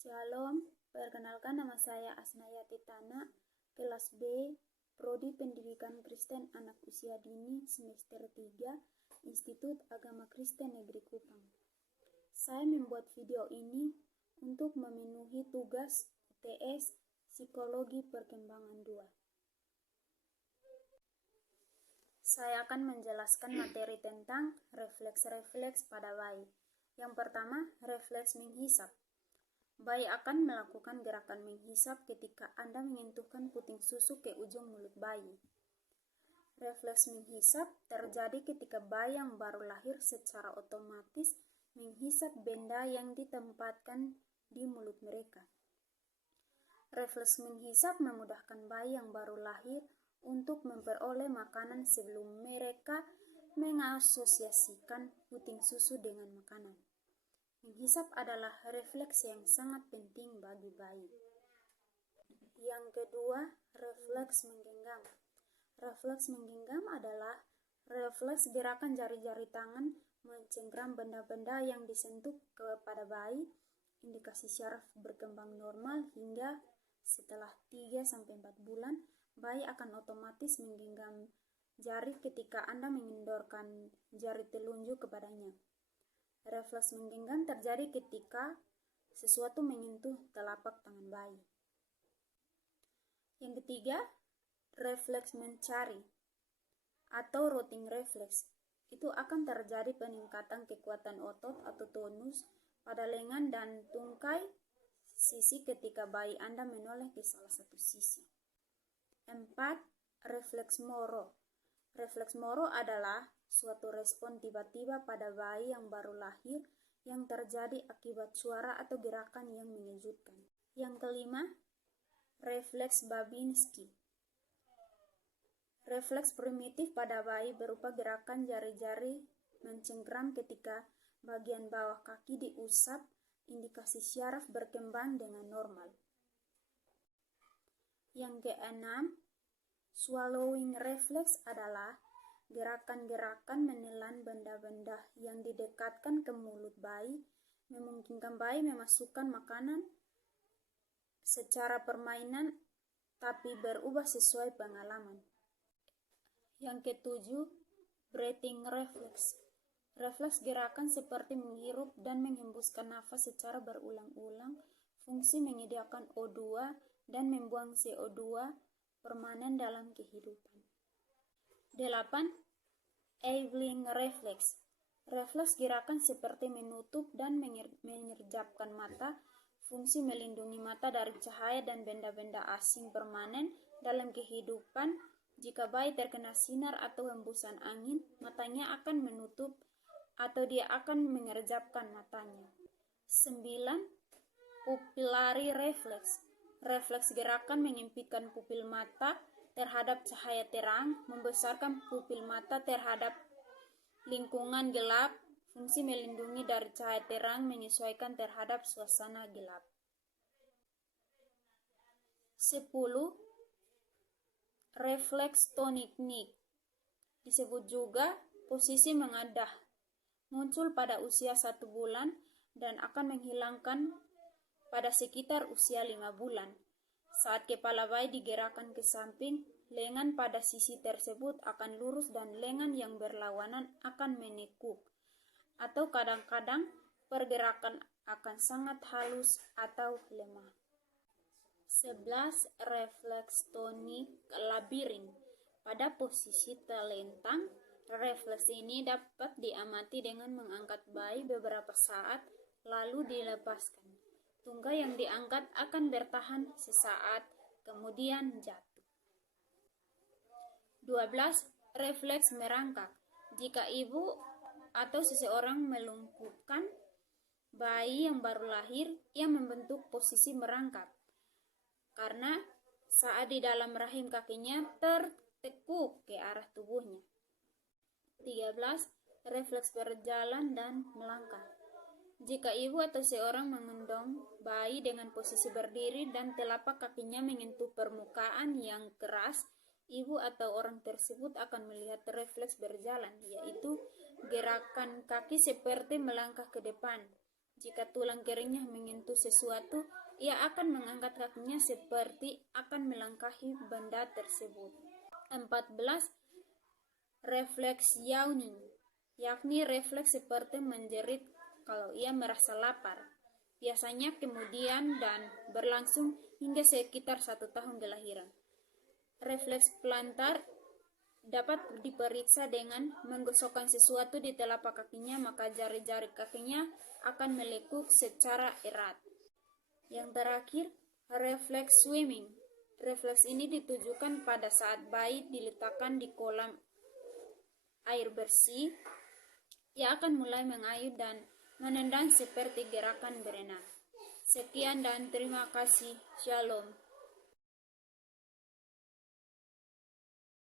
Shalom, perkenalkan nama saya Asnayati Tana, kelas B, Prodi Pendidikan Kristen Anak Usia Dini, semester 3, Institut Agama Kristen Negeri Kupang. Saya membuat video ini untuk memenuhi tugas UTS Psikologi Perkembangan 2. Saya akan menjelaskan materi tentang refleks-refleks pada bayi. Yang pertama, refleks menghisap. Bayi akan melakukan gerakan menghisap ketika Anda menyentuhkan puting susu ke ujung mulut bayi. Refleks menghisap terjadi ketika bayi yang baru lahir secara otomatis menghisap benda yang ditempatkan di mulut mereka. Refleks menghisap memudahkan bayi yang baru lahir untuk memperoleh makanan sebelum mereka mengasosiasikan puting susu dengan makanan. Menghisap adalah refleks yang sangat penting bagi bayi. Yang kedua, refleks menggenggam. Refleks menggenggam adalah refleks gerakan jari-jari tangan mencengkram benda-benda yang disentuh kepada bayi. Indikasi syaraf berkembang normal hingga setelah 3-4 bulan, bayi akan otomatis menggenggam jari ketika Anda mengendorkan jari telunjuk kepadanya. Refleks menggenggam terjadi ketika sesuatu menyentuh telapak tangan bayi. Yang ketiga, refleks mencari atau rotting refleks. Itu akan terjadi peningkatan kekuatan otot atau tonus pada lengan dan tungkai sisi ketika bayi Anda menoleh ke salah satu sisi. 4. Refleks moro. Refleks moro adalah suatu respon tiba-tiba pada bayi yang baru lahir yang terjadi akibat suara atau gerakan yang mengejutkan. Yang kelima, refleks Babinski. Refleks primitif pada bayi berupa gerakan jari-jari mencengkram ketika bagian bawah kaki diusap. Indikasi syaraf berkembang dengan normal. Yang keenam, swallowing reflex adalah gerakan-gerakan menelan benda-benda yang didekatkan ke mulut bayi, memungkinkan bayi memasukkan makanan secara permainan tapi berubah sesuai pengalaman. Yang ketujuh, breathing reflex. Refleks gerakan seperti menghirup dan menghembuskan nafas secara berulang-ulang, fungsi menyediakan O2 dan membuang CO2 permanen dalam kehidupan. 8. Eyeblink reflex. Refleks gerakan seperti menutup dan menyerjapkan mata, fungsi melindungi mata dari cahaya dan benda-benda asing permanen dalam kehidupan. Jika bayi terkena sinar atau hembusan angin, matanya akan menutup atau dia akan mengerjapkan matanya. 9. Pupillary reflex. Refleks gerakan menyempitkan pupil mata terhadap cahaya terang, membesarkan pupil mata terhadap lingkungan gelap, fungsi melindungi dari cahaya terang menyesuaikan terhadap suasana gelap. 10. Refleks tonic-kneek. Disebut juga posisi mengadah. Muncul pada usia 1 bulan dan akan menghilangkan pada sekitar usia 5 bulan. Saat kepala bayi digerakkan ke samping, lengan pada sisi tersebut akan lurus dan lengan yang berlawanan akan menekuk. Atau kadang-kadang pergerakan akan sangat halus atau lemah. 11. Refleks tonic labirin. Pada posisi telentang, refleks ini dapat diamati dengan mengangkat bayi beberapa saat lalu dilepaskan. Tungkai yang diangkat akan bertahan sesaat, kemudian jatuh. 12. Refleks merangkak. Jika ibu atau seseorang melumpuhkan bayi yang baru lahir, ia membentuk posisi merangkak karena saat di dalam rahim kakinya tertekuk ke arah tubuhnya. 13. Refleks berjalan dan melangkah. Jika ibu atau seorang mengendong bayi dengan posisi berdiri dan telapak kakinya menyentuh permukaan yang keras, ibu atau orang tersebut akan melihat refleks berjalan, yaitu gerakan kaki seperti melangkah ke depan. Jika tulang keringnya menyentuh sesuatu, ia akan mengangkat kakinya seperti akan melangkahi benda tersebut. 14. Refleks yawning, yakni refleks seperti menjerit kalau ia merasa lapar. Biasanya kemudian dan berlangsung hingga sekitar 1 tahun kelahiran. Refleks plantar dapat diperiksa dengan menggosokkan sesuatu di telapak kakinya, maka jari-jari kakinya akan melekuk secara erat. Yang terakhir, refleks swimming. Refleks ini ditujukan pada saat bayi diletakkan di kolam air bersih. Ia akan mulai mengayuh dan menendang seperti gerakan berenang. Sekian dan terima kasih. Shalom.